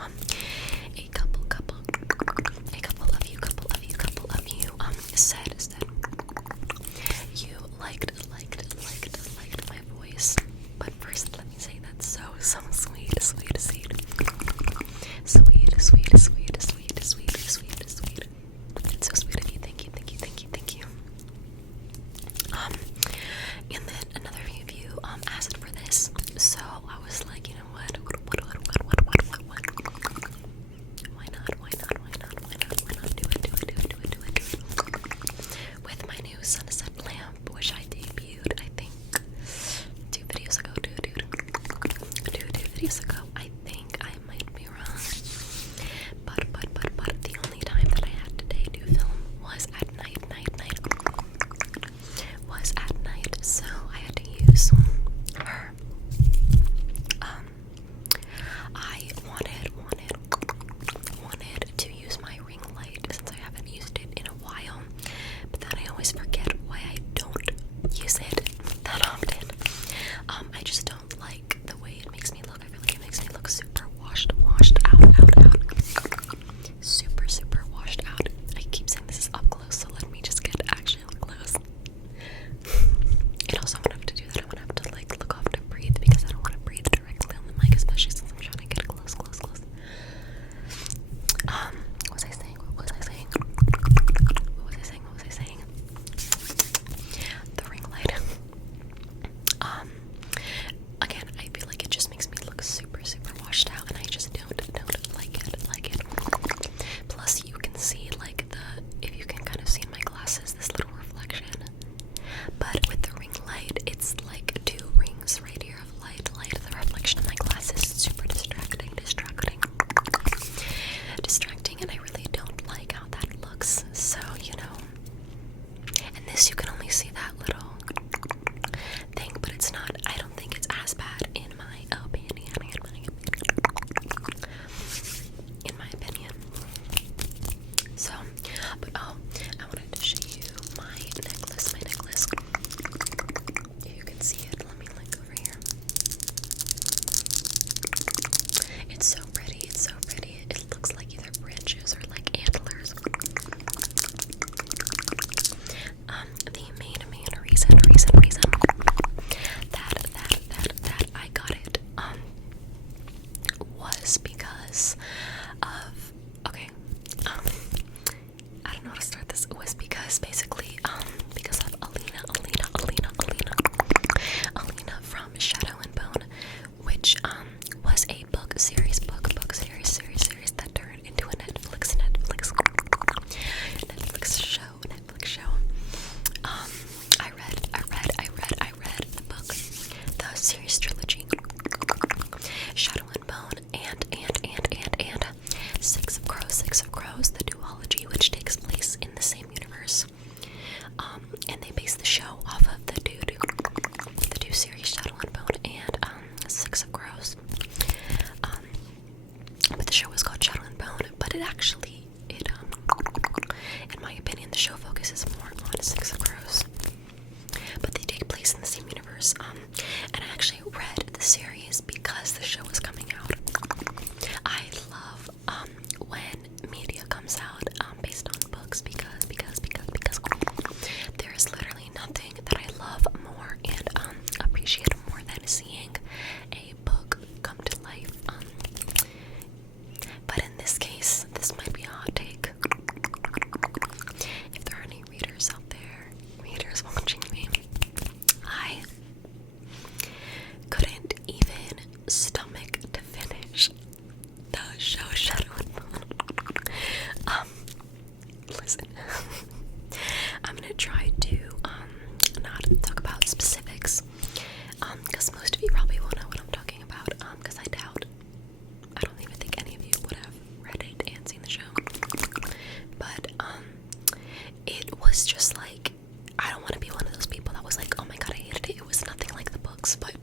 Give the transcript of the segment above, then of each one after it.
a couple of you said you liked my voice. But first, let me say that's so sweet. It's so sweet of you. Thank you. And then another few of you asked for this, so I was like, you know what? Why not do it? With my new sunset lamp, which I debuted, I think, 2 videos ago, I think I might be wrong. But the only time that I had today to film was at night. So I had to use her. I wanted to use my ring light since I haven't used it in a while, but then I always forget why I don't use it that often. I just don't like the way it makes me look. I feel like it makes me look super washed out. Super washed out. I keep saying this is up close, so let me just get actually up close. And also I'm gonna have to do that. I'm gonna have to like look off to breathe because I don't want to breathe directly on the mic, especially since I'm trying to get close. What was I saying? The ring light. Again, I feel like it just makes me look super washed out, and I just don't like it. Plus, you can see like if you can kind of see in my glasses, this little reflection. But with the ring light, it's like 2 rings right here of light. The reflection of my glasses is super distracting, and I really don't like how that looks. So, you know, and this you can only see that little thing, but it's not. I don't think it's as bad in my opinion. So, but I wanted to show you my necklace. If you can see it, let me look over here. It's so pretty. It looks like either branches or like antlers. The main reason that I got it was because of I don't know how to start this. It was because basically because of Alina from Shadow and Bone, which was a book series that turned into a Netflix show. I read the book, the series trilogy, Shadow and Bone, and Six of Crows, the duology, which takes place in the same universe. And they base the show off of the two series, Shadow and Bone and Six of Crows. But the show was called Shadow and Bone, but it in my opinion, the show focuses more on Six of Crows. But they take place in the same universe. And I actually read the series because the show was coming out. I love when media comes out based on books because there is literally nothing that I love more and appreciate more than seeing a book come to life. But in this case, this might be a hot take. If there are any readers out there, readers watching me, I couldn't even stomach to finish the show Shadow and Bone. Listen, I'm gonna try to not talk about specifics, because most of you probably won't know what I'm talking about, because I don't even think any of you would have read it and seen the show. But it was just like, I don't want to be one of those people that was like, oh my god, I hated it. It was nothing like the books, but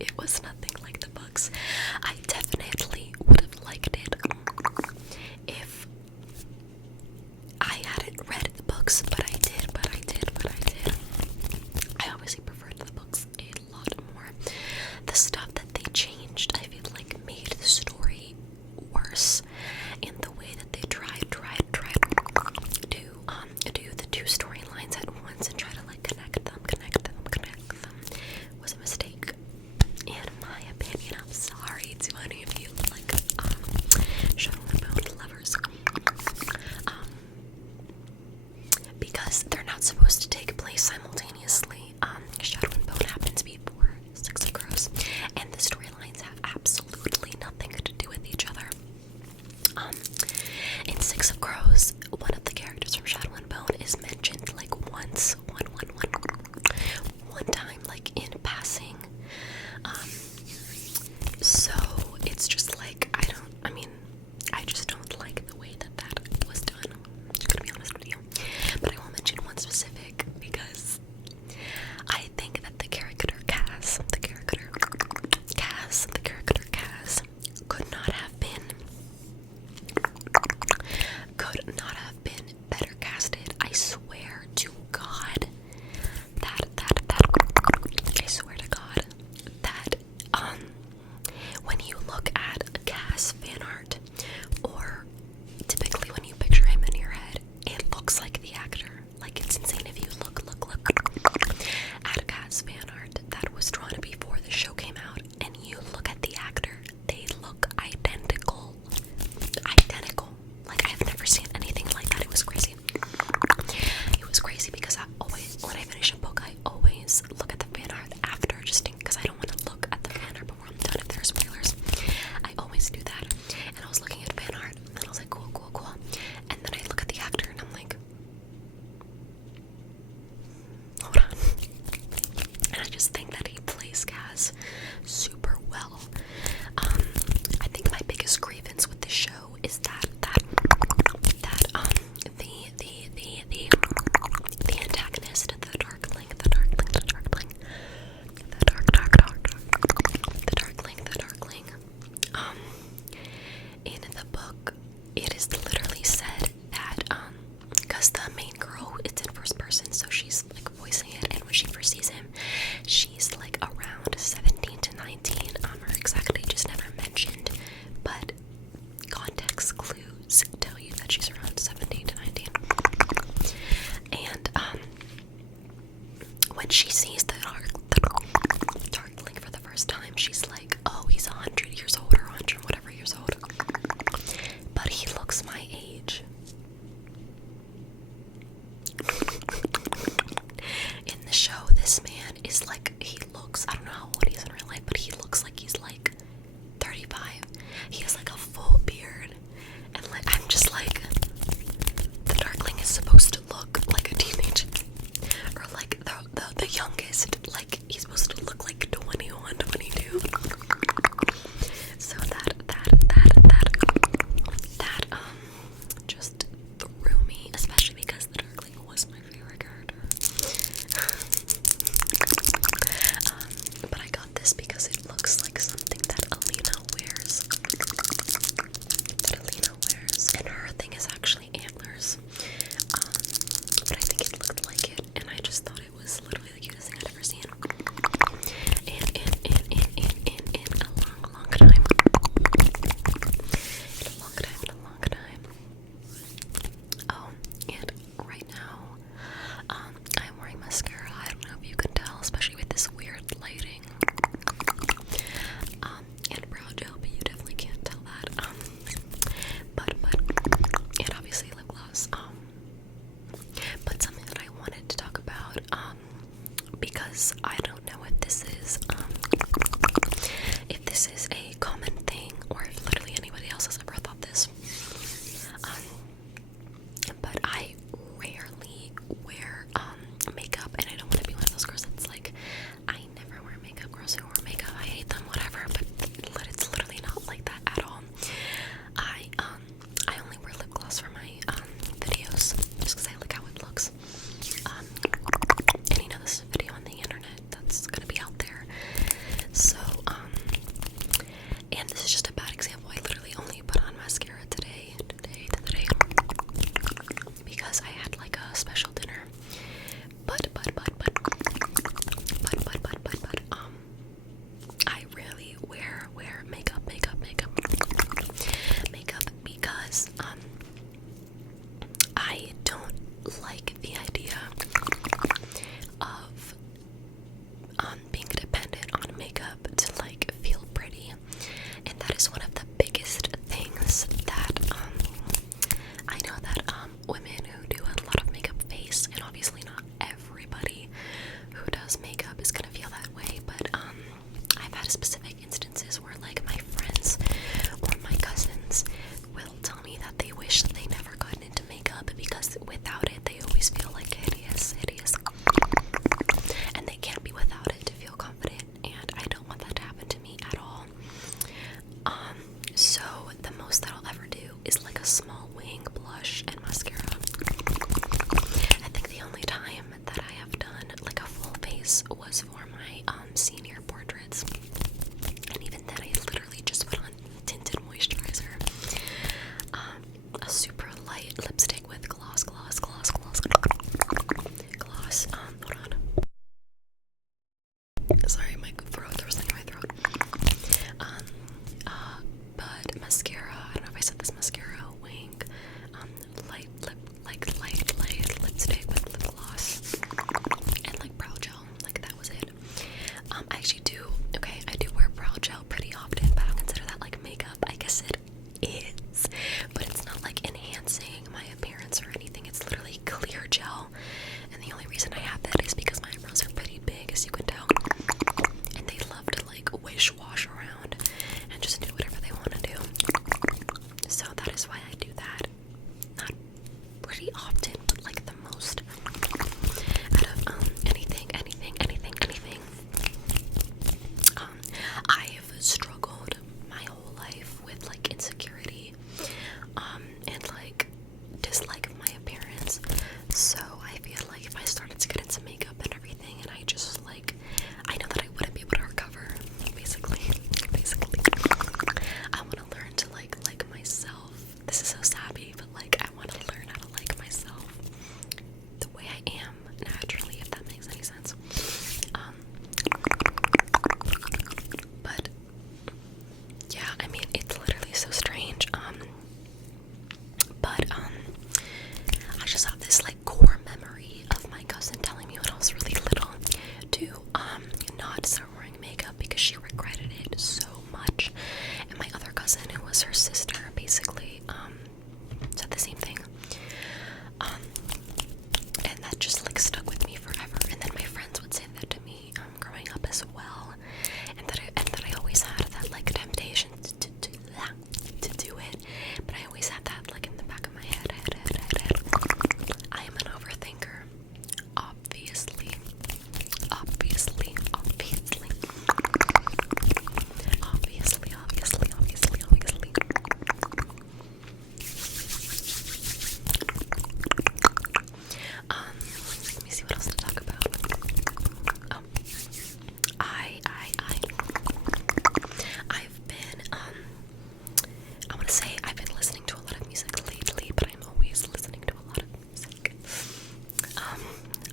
it was nothing like the books. I definitely would have liked it if I hadn't read the books, but I did. Six of Crows, one of the characters from Shadow and Bone is mentioned like once, one time, like in passing. So it's just like, I just don't like the way that that was done. I'm just gonna be honest with you. But I won't mention one specific because I think that the character Cass could not have been better casted. I swear to God I swear to God that when you look at Cass fan art, or typically when you picture him in your head, it looks like the actor. Like, it's insane. If you look at Cass fan art that was drawn before the show came out, and you look at the actor, they look identical. Like, I've never seen anything like that. It was crazy. It was crazy because I always, when I finish a book, I always look at the fan art after, just because I don't want to look at the fan art before I'm done if there are spoilers. I always do that. And I was looking at fan art, and I was like, cool. And then I look at the actor, and I'm like, hold on. And I just think that he plays Cass super well. I think my biggest grievance with the show is that the antagonist, the darkling, in the book, it is literally said that, because the main girl, it's in first person, so she's like voicing it, and when she first sees him, she's like around 17 to 19. Her exact age is never mentioned, but context clues tell you that she's around 17 to 19. And when she sees the darkling for the first time, she's like, oh, he's 100 years old, or 100 whatever years old, but he looks my age. In the show, this man is like, he looks, I don't know how old he is in real life, but he looks like he's like 35. He has like a full beard, and like, I'm just like, the darkling is supposed to look like a teenager, or like the youngest, like he's supposed to look like 21, 22. So that just threw me, especially because the darkling was my favorite character. But I got this because it looks like something that Alina wears. And her thing is actually antlers. But I think it looked like it, and I just thought it was literally the cutest thing I'd ever seen. And in a long time. Oh, and right now, I'm wearing mascara. I don't know if you can tell, especially with this weird lighting. And brow gel, but you definitely can't tell that. But and obviously lip gloss. But something that I wanted to talk about, because I don't know if this is a common thing, or if literally anybody else has ever thought this. But I rarely wear makeup, and I don't want to be one of those girls that's like, I never wear makeup. Girls who wear makeup, I hate them, whatever. But it's literally not like that at all. I only wear lip gloss for my videos, just because I like how it looks. And you know, this is a video on the internet that's gonna be out there. So and this is just a bad example. I literally only put on mascara today, because I had like a special dinner. But I rarely wear makeup because I don't like the idea of being dependent on makeup to like feel pretty, and that is one of the biggest things that I know that women who do a lot of makeup face, and obviously not everybody who does makeup is gonna feel that way, but I've had specific instances where like my friends or my cousins will tell me that they lipstick with gloss. Hold on. Sorry, my throat, there was something in my throat. But mascara, I don't know if I said this, mascara, wing, light lipstick with lip gloss, and like brow gel, like that was it. I actually I do wear brow gel pretty often, but I don't consider that like makeup. I guess it is, but it's not like enhancing my appearance or anything. It's literally clear gel, and the only reason I have that is because my eyebrows are pretty big, as you can tell, and they love to like wash around and just do whatever they want to do. So that is why I do that. Not pretty often, but like the most out of anything. I've struggled my whole life with like insecurity, and like dislike of my appearance. So I feel like if I started to get into makeup and everything, and I just like, I know that I wouldn't be able to recover. Basically, I want to learn to like myself. This is so sappy, but like I want to learn how to like myself the way I am naturally, if that makes any sense. But yeah, I mean, it's literally so strange. But I just have this like core memory of my cousin telling me when I was really little to not start wearing makeup because she regretted it so much. And my other cousin, who was her sister, basically said the same thing. And that just like stuck with me forever. And then my friends would say that to me growing up as well. And that I always had that like temptation to do it. But I always had that like in the back of my head. I am an overthinker. Obviously. Let me see what else to talk about. I've been, I want to say I've been listening to a lot of music lately, but I'm always listening to a lot of music.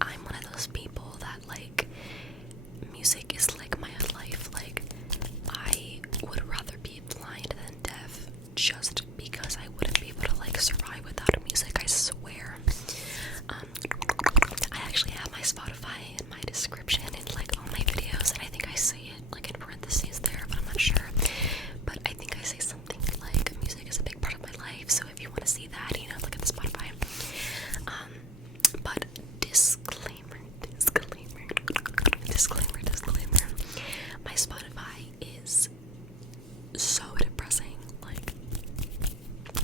I'm one of those people that, like, music is like my life. Like, I would rather be blind than deaf just because I wouldn't be able to, like, survive without music, I swear. I actually have my Spotify in my description and like all my videos, and I think I say it like in parentheses there, but I'm not sure. But I think I say something like music is a big part of my life, so if you want to see that, you know, look at the Spotify. But disclaimer. My Spotify is so depressing. Like,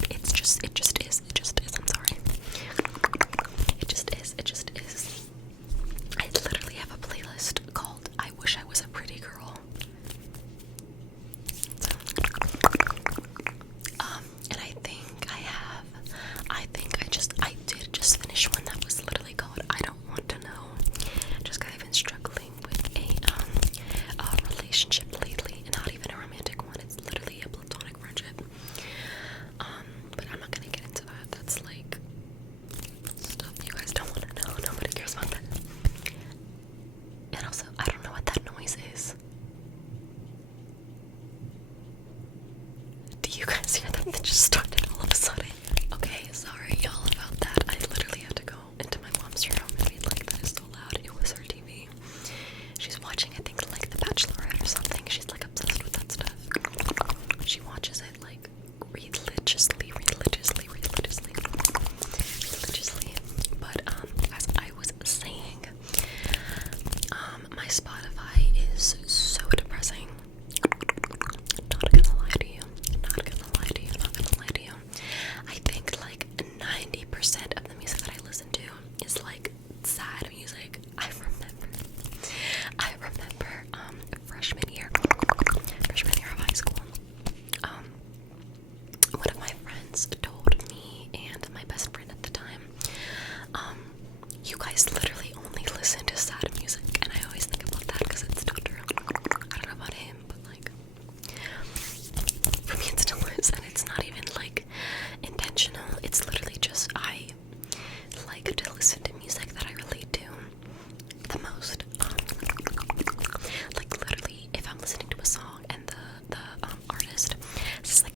it just is. I'm sorry. It just is. I literally have a playlist called I Wish I Was a Pretty Girl. So, and I did just finish one that was literally called I Don't Want to Know. Just kind of been struggling with a relationship lately, and not even a romantic one. It's literally a platonic friendship. But I'm not gonna get into that. That's like stuff you guys don't want to know. Nobody cares about that. And also, I don't know what that noise is. Do you guys hear that? It just started all of a sudden. Okay, sorry y'all about that. I literally had to go into my mom's room and be like, that is so loud. It was her TV. She's watching, I think, like The Bachelorette or something. She's like obsessed with that stuff. She watches it like religiously. But as I was saying, my Spotify is so depressing. Not gonna lie to you. I think like 90% of the music that I listen to is like sad music. I remember freshman year of high school. One of my friends told me and my best friend at the time, you guys literally only listen to sad